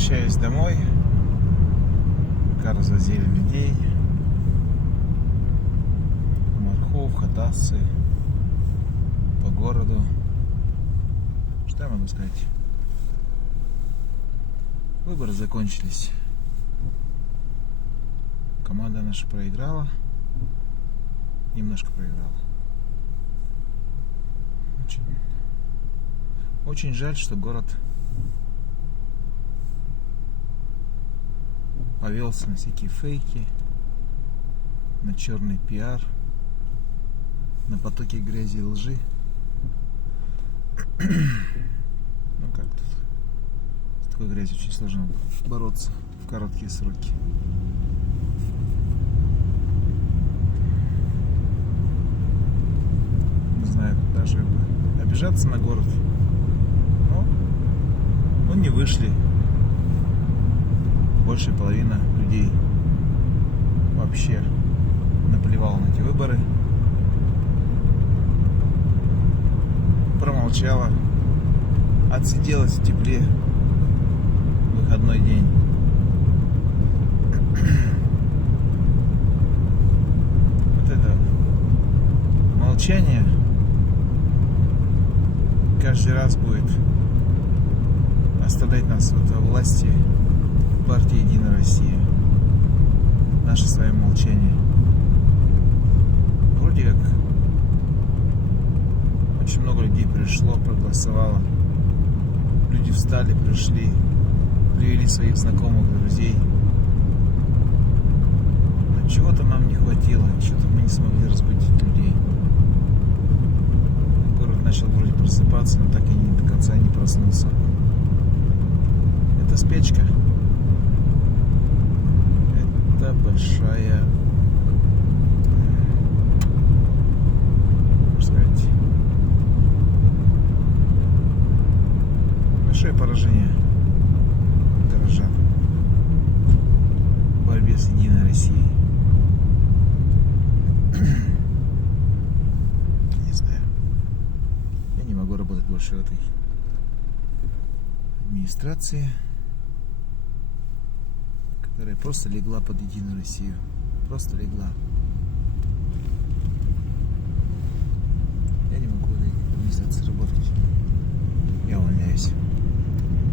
Возвращаюсь домой. Пока развозили людей. Морхов, Хатасцы. По городу. Что я могу сказать? Выборы закончились. Команда наша проиграла. Немножко проиграла. Очень жаль, что город повелся на всякие фейки, на черный пиар, на потоки грязи и лжи. Ну как тут? С такой грязью очень сложно бороться в короткие сроки. Не знаю, даже обижаться на город. Но не вышли. Большая половина людей вообще наплевала на эти выборы, промолчала, отсиделась в тепле в выходной день. Вот это молчание каждый раз будет оставлять нас во власти партии «Единая Россия». Наше с вами молчание. Вроде как очень много людей пришло, проголосовало. Люди встали, пришли, привели своих знакомых, друзей. Но чего-то нам не хватило, чего-то мы не смогли разбудить людей. Город начал вроде просыпаться, но так и не до конца не проснулся. Это спячка. Это большая, можно сказать, большое поражение горожан в борьбе с Единой Россией. Не знаю. Я не могу работать больше в этой администрации, которая просто легла под Единую Россию. Просто легла. Я не могу в этой администрации работать. Я увольняюсь.